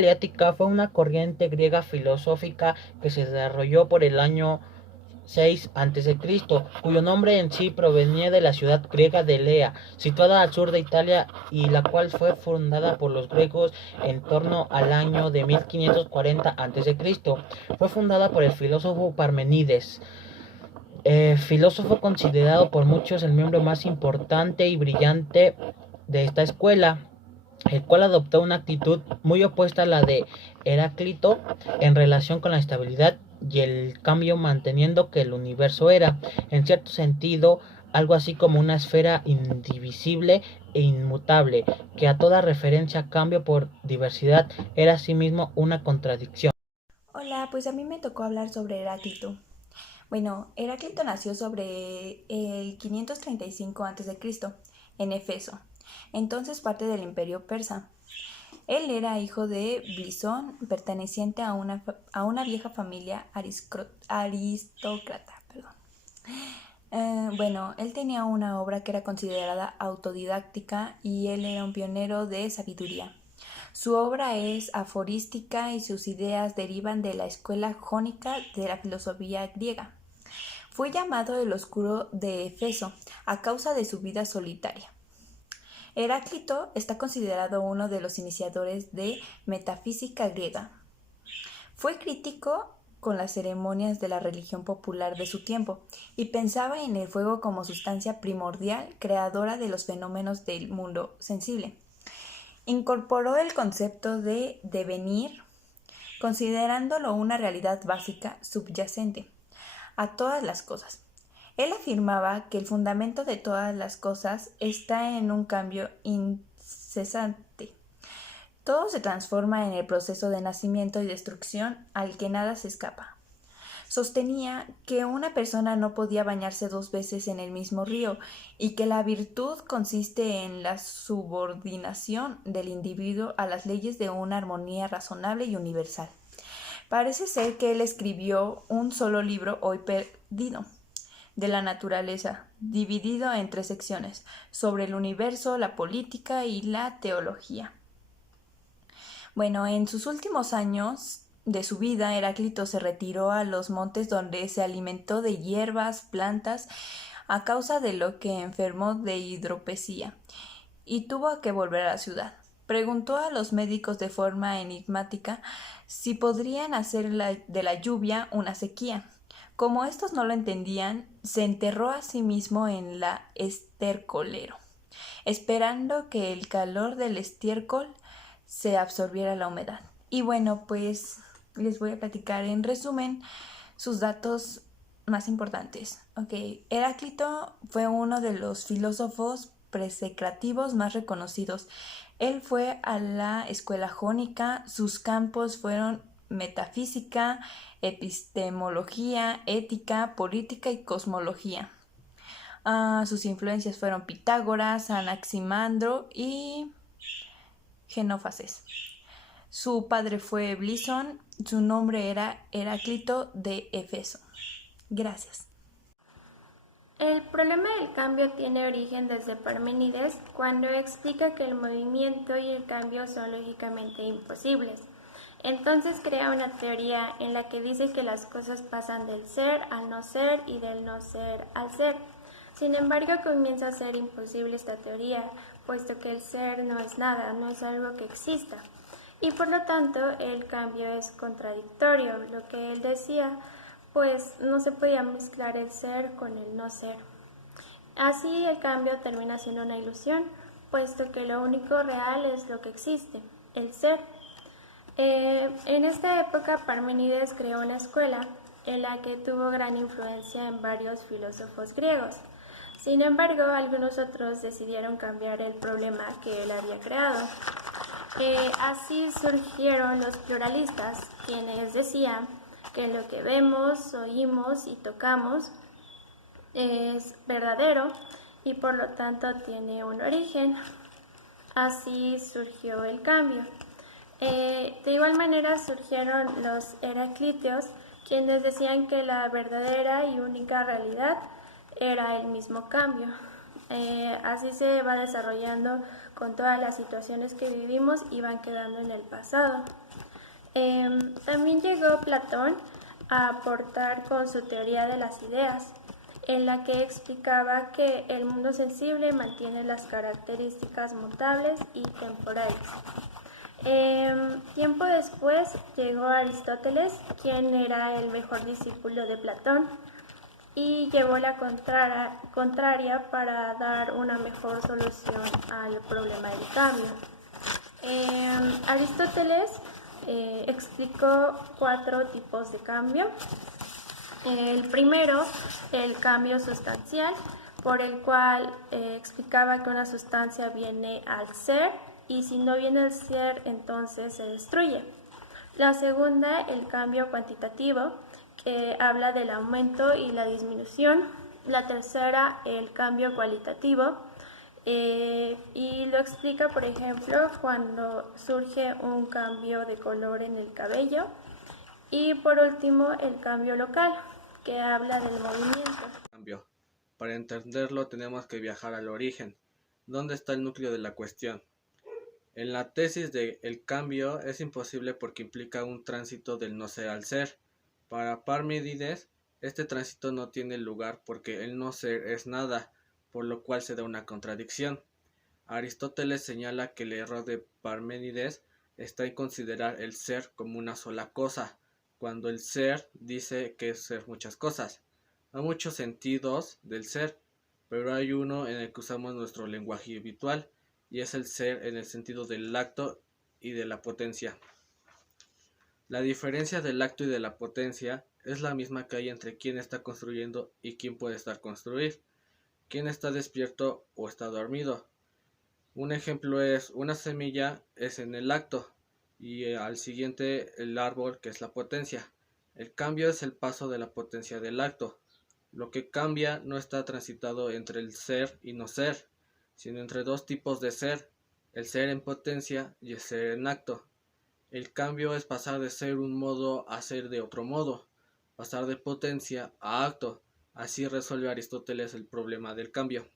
Eleática fue una corriente griega filosófica que se desarrolló por el año 6 a.C., cuyo nombre en sí provenía de la ciudad griega de Elea, situada al sur de Italia, y la cual fue fundada por los griegos en torno al año de 1540 a.C. Fue fundada por el filósofo Parmenides, filósofo considerado por muchos el miembro más importante y brillante de esta escuela, el cual adoptó una actitud muy opuesta a la de Heráclito en relación con la estabilidad y el cambio, manteniendo que el universo era, en cierto sentido, algo así como una esfera indivisible e inmutable, que a toda referencia a cambio por diversidad era asimismo una contradicción. Hola, pues a mí me tocó hablar sobre Heráclito. Bueno, Heráclito nació sobre el 535 a.C. en Efeso, entonces parte del Imperio Persa. Él era hijo de Blisón, perteneciente a una vieja familia aristócrata. Perdón. Bueno, él tenía una obra que era considerada autodidáctica y él era un pionero de sabiduría. Su obra es aforística y sus ideas derivan de la escuela jónica de la filosofía griega. Fue llamado el Oscuro de Efeso a causa de su vida solitaria. Heráclito está considerado uno de los iniciadores de metafísica griega. Fue crítico con las ceremonias de la religión popular de su tiempo y pensaba en el fuego como sustancia primordial creadora de los fenómenos del mundo sensible. Incorporó el concepto de devenir, considerándolo una realidad básica subyacente a todas las cosas. Él afirmaba que el fundamento de todas las cosas está en un cambio incesante. Todo se transforma en el proceso de nacimiento y destrucción al que nada se escapa. Sostenía que una persona no podía bañarse dos veces en el mismo río y que la virtud consiste en la subordinación del individuo a las leyes de una armonía razonable y universal. Parece ser que él escribió un solo libro hoy perdido, de la naturaleza, dividido en tres secciones, sobre el universo, la política y la teología. Bueno, en sus últimos años de su vida, Heráclito se retiró a los montes donde se alimentó de hierbas, plantas, a causa de lo que enfermó de hidropesía, y tuvo que volver a la ciudad. Preguntó a los médicos de forma enigmática si podrían hacer de la lluvia una sequía. Como estos no lo entendían, se enterró a sí mismo en la estercolero, esperando que el calor del estiércol se absorbiera la humedad. Y bueno, pues les voy a platicar en resumen sus datos más importantes. Ok, Heráclito fue uno de los filósofos presecrativos más reconocidos. Él fue a la escuela jónica, sus campos fueron metafísica, epistemología, ética, política y cosmología. Sus influencias fueron Pitágoras, Anaximandro y Genófases. Su padre fue Blisón, su nombre era Heráclito de Efeso. Gracias. El problema del cambio tiene origen desde Parménides, cuando explica que el movimiento y el cambio son lógicamente imposibles. Entonces crea una teoría en la que dice que las cosas pasan del ser al no ser y del no ser al ser. Sin embargo, comienza a ser imposible esta teoría, puesto que el ser no es nada, no es algo que exista. Y por lo tanto, el cambio es contradictorio. Lo que él decía, pues no se podía mezclar el ser con el no ser. Así el cambio termina siendo una ilusión, puesto que lo único real es lo que existe, el ser. En esta época Parménides creó una escuela en la que tuvo gran influencia en varios filósofos griegos. Sin embargo, algunos otros decidieron cambiar el problema que él había creado. Así surgieron los pluralistas, quienes decían que lo que vemos, oímos y tocamos es verdadero y por lo tanto tiene un origen. Así surgió el cambio. De igual manera surgieron los heraclíteos, quienes decían que la verdadera y única realidad era el mismo cambio. Así se va desarrollando con todas las situaciones que vivimos iban quedando en el pasado. También llegó Platón a aportar con su teoría de las ideas, en la que explicaba que el mundo sensible mantiene las características mutables y temporales. Tiempo después llegó Aristóteles, quien era el mejor discípulo de Platón, y llevó la contraria para dar una mejor solución al problema del cambio. Aristóteles explicó 4 tipos de cambio. El primero, el cambio sustancial, por el cual explicaba que una sustancia viene al ser y si no viene al ser, entonces se destruye. La segunda, el cambio cuantitativo, que habla del aumento y la disminución. La tercera, el cambio cualitativo, y lo explica, por ejemplo, cuando surge un cambio de color en el cabello. Y por último, el cambio local, que habla del movimiento. Cambio. Para entenderlo tenemos que viajar al origen. ¿Dónde está el núcleo de la cuestión? En la tesis de el cambio es imposible porque implica un tránsito del no ser al ser. Para Parménides, este tránsito no tiene lugar porque el no ser es nada, por lo cual se da una contradicción. Aristóteles señala que el error de Parménides está en considerar el ser como una sola cosa, cuando el ser dice que es ser muchas cosas. Hay muchos sentidos del ser, pero hay uno en el que usamos nuestro lenguaje habitual, y es el ser en el sentido del acto y de la potencia. La diferencia del acto y de la potencia es la misma que hay entre quién está construyendo y quién puede estar construir, quién está despierto o está dormido. Un ejemplo es una semilla es en el acto y al siguiente el árbol, que es la potencia. El cambio es el paso de la potencia del acto. Lo que cambia no está transitado entre el ser y no ser, sino entre dos tipos de ser, el ser en potencia y el ser en acto. El cambio es pasar de ser un modo a ser de otro modo, pasar de potencia a acto. Así resuelve Aristóteles el problema del cambio.